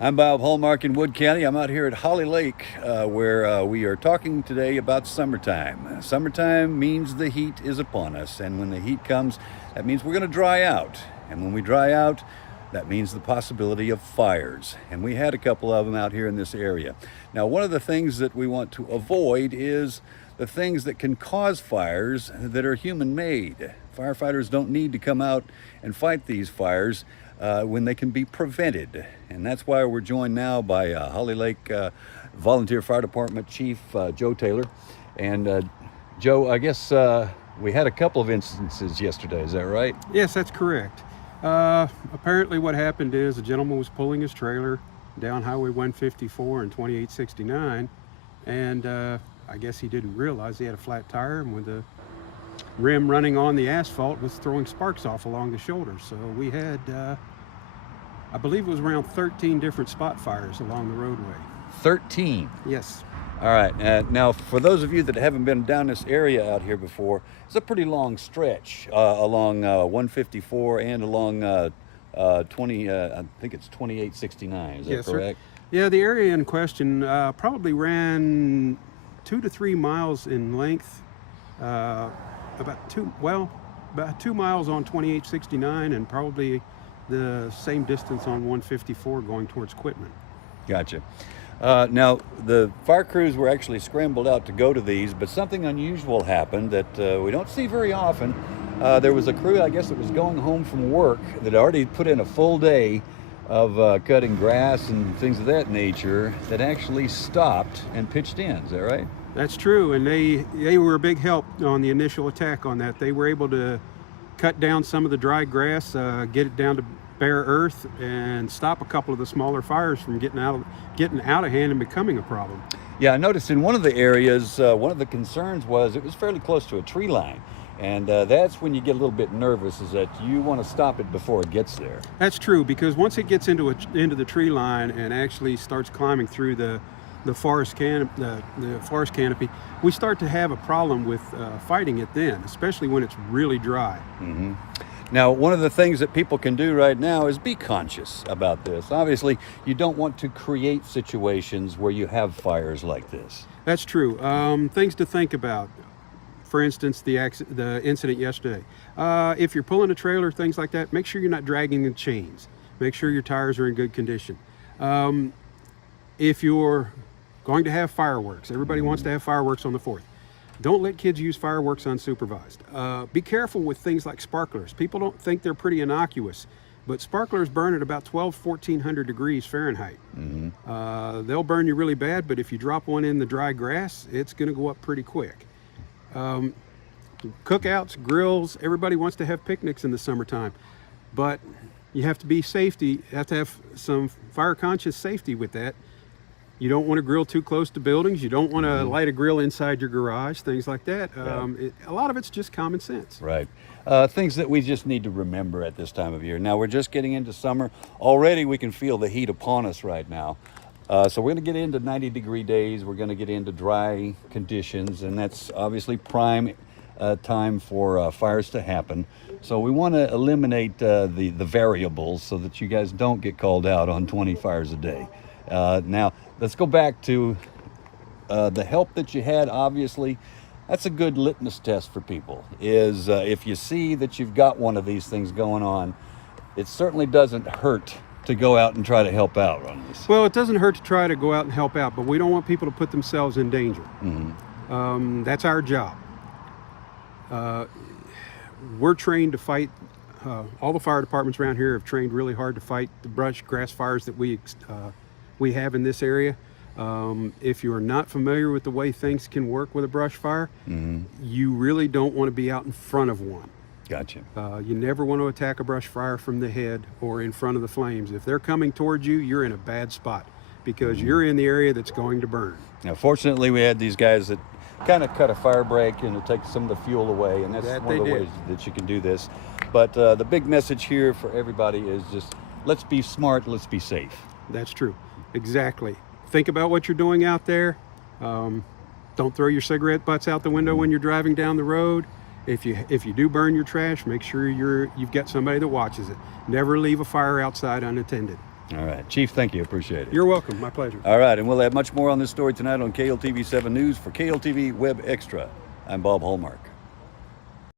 I'm Bob Hallmark in Wood County. I'm out here at Holly Lake where we are talking today about summertime. Summertime means the heat is upon us, and when the heat comes, that means we're going to dry out. And when we dry out, that means the possibility of fires. And we had a couple of them out here in this area. Now, one of the things that we want to avoid is the things that can cause fires that are human-made. Firefighters don't need to come out and fight these fires when they can be prevented. And that's why we're joined now by Holly Lake Volunteer Fire Department Chief Joe Taylor. And Joe, I guess we had a couple of instances yesterday, is that right? Yes, that's correct. Apparently what happened is a gentleman was pulling his trailer down Highway 154 and 2869, and I guess he didn't realize he had a flat tire, and with the rim running on the asphalt was throwing sparks off along the shoulder. So we had, I believe it was around 13 different spot fires along the roadway. 13? Yes. All right. Now, for those of you that haven't been down this area out here before, it's a pretty long stretch along 154 and along 20. I think it's 2869. Is that Yes, correct? Sir. Yeah, the area in question probably ran 2 to 3 miles in length. About 2 miles on 2869, and probably the same distance on 154 going towards Quitman. Gotcha. Now, the fire crews were actually scrambled out to go to these, but something unusual happened that we don't see very often. There was a crew, I guess, that was going home from work that already put in a full day of cutting grass and things of that nature that actually stopped and pitched in. Is that right? That's true, and they were a big help on the initial attack on that. They were able to cut down some of the dry grass, get it down to bare earth, and stop a couple of the smaller fires from getting out of hand and becoming a problem. Yeah, I noticed in one of the areas, one of the concerns was it was fairly close to a tree line. And that's when you get a little bit nervous, is that you want to stop it before it gets there. That's true, because once it gets into the tree line and actually starts climbing through the forest canopy, we start to have a problem with fighting it then, especially when it's really dry. Mm-hmm. Now, one of the things that people can do right now is be conscious about this. Obviously, you don't want to create situations where you have fires like this. That's true. Things to think about. For instance, the incident yesterday. If you're pulling a trailer, things like that, make sure you're not dragging the chains. Make sure your tires are in good condition. If you're going to have fireworks, everybody wants to have fireworks on the 4th. Don't let kids use fireworks unsupervised. Be careful with things like sparklers. People don't think they're pretty innocuous, but sparklers burn at about 1,400 degrees Fahrenheit. Mm-hmm. They'll burn you really bad, but if you drop one in the dry grass, it's going to go up pretty quick. Cookouts, grills, everybody wants to have picnics in the summertime, but you have to be you have to have some fire conscious safety with that. You don't want to grill too close to buildings. You don't want to light a grill inside your garage, things like that. A lot of it's just common sense. Right. Things that we just need to remember at this time of year. Now, we're just getting into summer. Already we can feel the heat upon us right now. So we're going to get into 90-degree days. We're going to get into dry conditions, and that's obviously prime time for fires to happen. So we want to eliminate the variables so that you guys don't get called out on 20 fires a day. Now, let's go back to the help that you had. Obviously, that's a good litmus test for people, is if you see that you've got one of these things going on, it certainly doesn't hurt to go out and try to help out on this. Well, it doesn't hurt to try to go out and help out, but we don't want people to put themselves in danger. Mm-hmm. That's our job. We're trained to fight. All the fire departments around here have trained really hard to fight the grass fires that we have in this area. If you're not familiar with the way things can work with a brush fire, you really don't want to be out in front of one. Gotcha. You never want to attack a brush fire from the head or in front of the flames. If they're coming towards you, you're in a bad spot because you're in the area that's going to burn. Now, fortunately, we had these guys that kind of cut a fire break and it takes some of the fuel away, and that's one of the ways that you can do this. But the big message here for everybody is just let's be smart, let's be safe. That's true. Exactly. Think about what you're doing out there. Don't throw your cigarette butts out the window when you're driving down the road. If you do burn your trash, make sure you've got somebody that watches it. Never leave a fire outside unattended. All right, Chief, thank you. Appreciate it. You're welcome. My pleasure. All right, and we'll have much more on this story tonight on KLTV 7 News. For KLTV Web Extra, I'm Bob Hallmark.